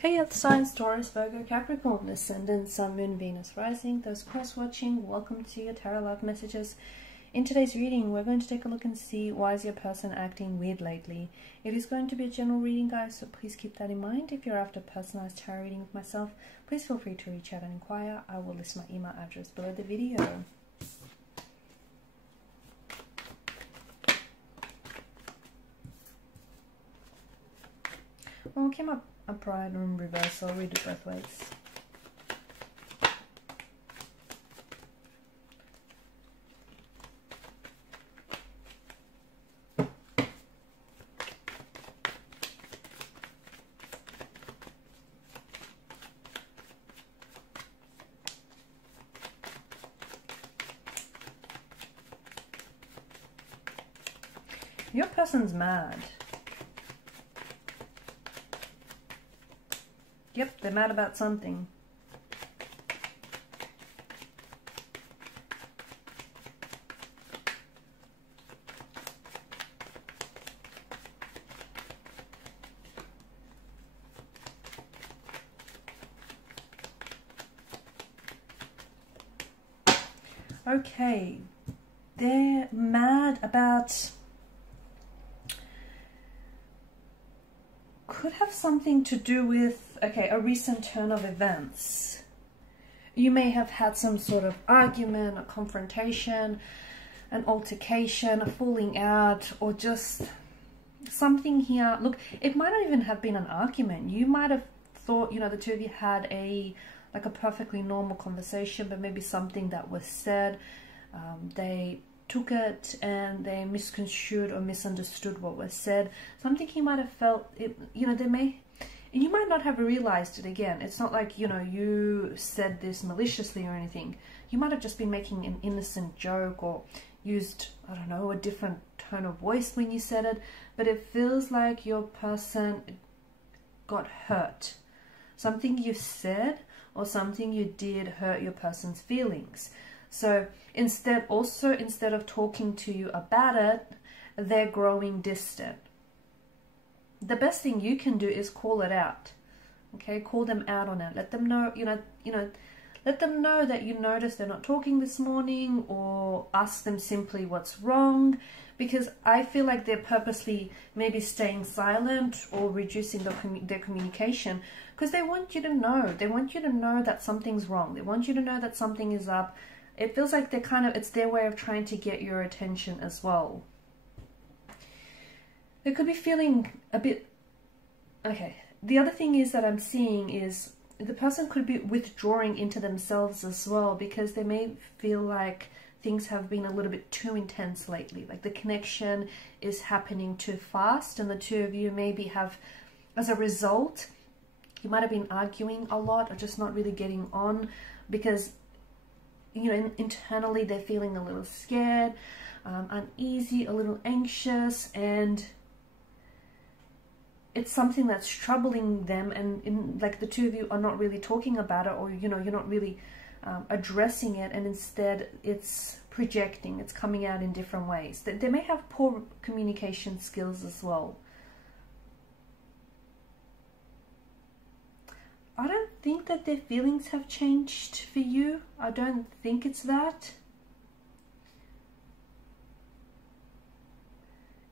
Hey earth signs, Taurus, Virgo, Capricorn, Ascendant, Sun, Moon, Venus, Rising. Those cross-watching, welcome to your Tarot Love Messages. In today's reading, we're going to take a look and see why is your person acting weird lately. It is going to be a general reading, guys, so please keep that in mind. If you're after personalized tarot reading with myself, please feel free to reach out and inquire. I will list my email address below the video. Well, we came up upright and reverse, so I'll read it both ways. Your person's mad. Yep, they're mad about something. Okay, they're mad about... could have something to do with, okay, a recent turn of events. You may have had some sort of argument, a confrontation, an altercation, a falling out, or just something here. Look, it might not even have been an argument. You might have thought, you know, the two of you had a perfectly normal conversation, but maybe something that was said, they took it and they misconstrued or misunderstood what was said. Something he might have felt, it, you know, they may, and you might not have realized it. Again, it's not like, you know, you said this maliciously or anything. You might have just been making an innocent joke or used, I don't know, a different tone of voice when you said it, but it feels like your person got hurt. Something you said or something you did hurt your person's feelings. So instead of talking to you about it, they're growing distant. The best thing you can do is call it out. Okay, call them out on it. Let them know, let them know that you noticed they're not talking this morning, or ask them simply what's wrong, because I feel like they're purposely maybe staying silent or reducing their communication because they want you to know. They want you to know that something's wrong. They want you to know that something is up. It feels like they're kind of, it's their way of trying to get your attention as well. They could be feeling a bit, okay. The other thing is that I'm seeing is the person could be withdrawing into themselves as well, because they may feel like things have been a little bit too intense lately. Like the connection is happening too fast, and the two of you maybe have, as a result, you might have been arguing a lot or just not really getting on because, you know, internally they're feeling a little scared, uneasy, a little anxious, and it's something that's troubling them, and like the two of you are not really talking about it, or, you know, you're not really addressing it, and instead it's projecting, it's coming out in different ways. They may have poor communication skills as well. I don't think that their feelings have changed for you. I don't think it's that.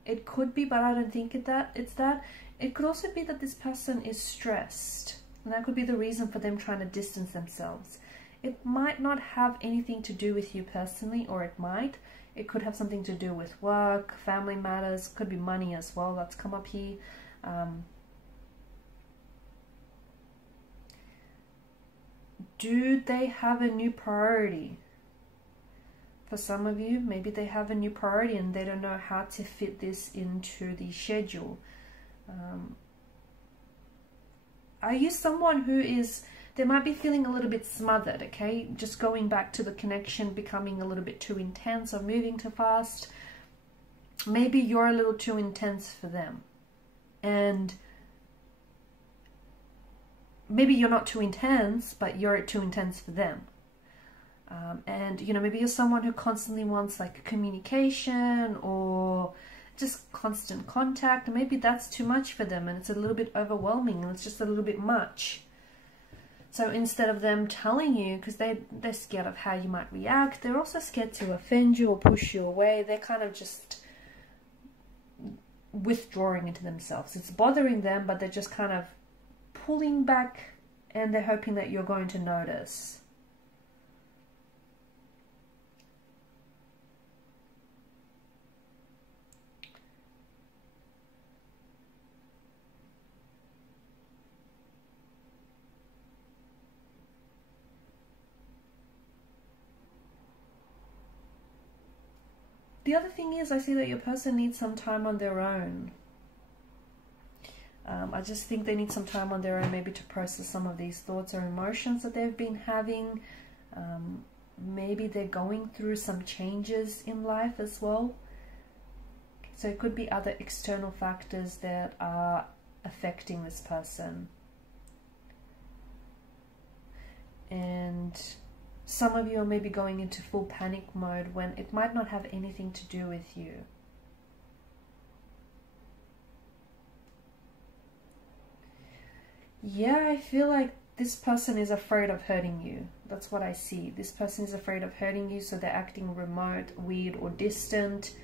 It could be, but I don't think it's that. It could also be that this person is stressed, and that could be the reason for them trying to distance themselves. It might not have anything to do with you personally, or it might. It could have something to do with work, family matters, could be money as well. That's come up here. Do they have a new priority? For some of you, maybe they have a new priority and they don't know how to fit this into the schedule. Are you someone who is, they might be feeling a little bit smothered, okay? Just going back to the connection becoming a little bit too intense or moving too fast. Maybe you're a little too intense for them. And maybe you're not too intense, but you're too intense for them. And, you know, maybe you're someone who constantly wants like communication, or just constant contact. Maybe that's too much for them and it's a little bit overwhelming and it's just a little bit much. So instead of them telling you, because they're scared of how you might react, they're also scared to offend you or push you away. They're kind of just withdrawing into themselves. It's bothering them, but they're just kind of pulling back and they're hoping that you're going to notice. The other thing is, I see that your person needs some time on their own. I just think they need some time on their own, maybe to process some of these thoughts or emotions that they've been having. Maybe they're going through some changes in life as well. So it could be other external factors that are affecting this person. And some of you are maybe going into full panic mode when it might not have anything to do with you. Yeah, I feel like this person is afraid of hurting you. That's what I see. This person is afraid of hurting you, so they're acting remote, weird, or distant.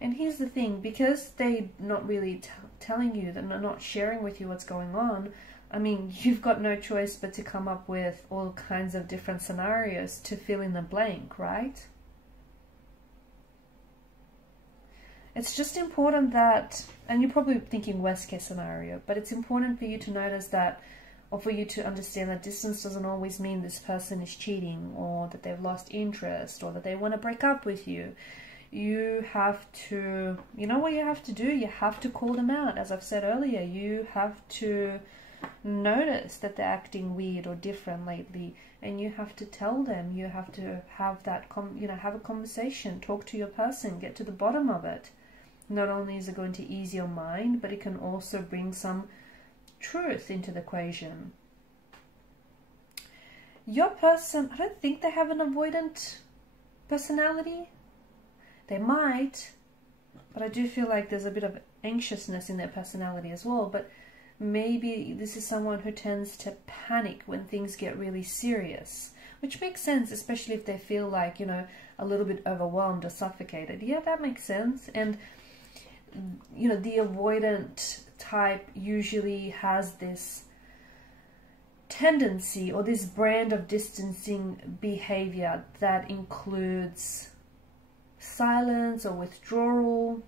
And here's the thing, because they're not really telling you, they're not sharing with you what's going on, I mean, you've got no choice but to come up with all kinds of different scenarios to fill in the blank, right? It's just important that, and you're probably thinking worst case scenario, but it's important for you to notice that, or for you to understand that distance doesn't always mean this person is cheating, or that they've lost interest, or that they want to break up with you. You have to, you know what you have to do? You have to call them out. As I've said earlier, you have to notice that they're acting weird or different lately, and you have to tell them. You have to have that, have a conversation, talk to your person, get to the bottom of it. Not only is it going to ease your mind, but it can also bring some truth into the equation. Your person, I don't think they have an avoidant personality. They might, but I do feel like there's a bit of anxiousness in their personality as well. But maybe this is someone who tends to panic when things get really serious, which makes sense, especially if they feel like, a little bit overwhelmed or suffocated. Yeah, that makes sense. And, the avoidant type usually has this tendency or this brand of distancing behavior that includes silence or withdrawal.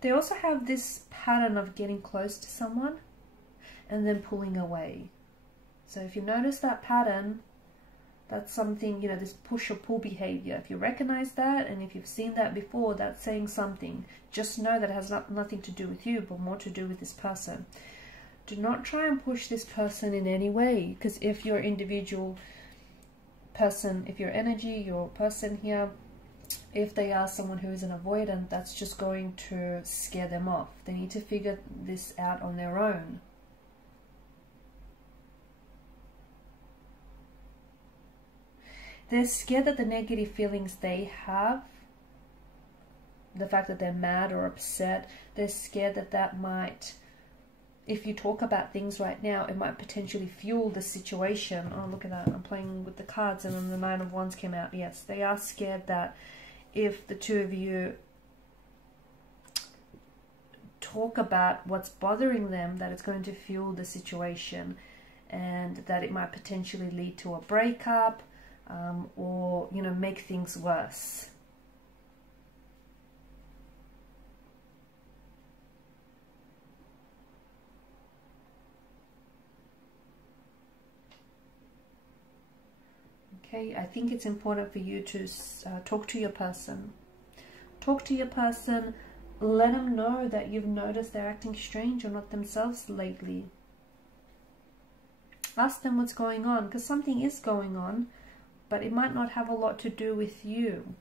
They also have this pattern of getting close to someone and then pulling away. So if you notice that pattern, that's something, this push or pull behavior. If you recognize that, and if you've seen that before, that's saying something. Just know that it has nothing to do with you, but more to do with this person. Do not try and push this person in any way, because if your individual person, if your energy, your person here, if they are someone who is an avoidant, that's just going to scare them off. They need to figure this out on their own. They're scared that the negative feelings they have, the fact that they're mad or upset, they're scared that that might, if you talk about things right now, it might potentially fuel the situation. Oh, look at that. I'm playing with the cards and then the Nine of Wands came out. Yes, they are scared that if the two of you talk about what's bothering them, that it's going to fuel the situation and that it might potentially lead to a breakup, or, make things worse. Okay, I think it's important for you to talk to your person. Talk to your person, let them know that you've noticed they're acting strange or not themselves lately. Ask them what's going on, because something is going on, but it might not have a lot to do with you.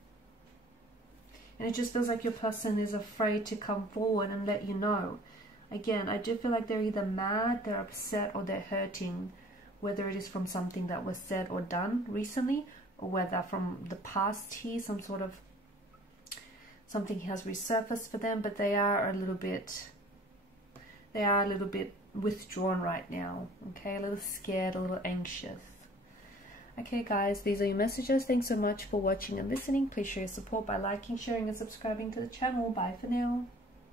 And it just feels like your person is afraid to come forward and let you know. Again, I do feel like they're either mad, they're upset, or they're hurting. whether it is from something that was said or done recently, or whether from the past here, something has resurfaced for them, but they are a little bit withdrawn right now, okay, a little scared, a little anxious. Okay guys, these are your messages. Thanks so much for watching and listening. Please show your support by liking, sharing and subscribing to the channel. Bye for now.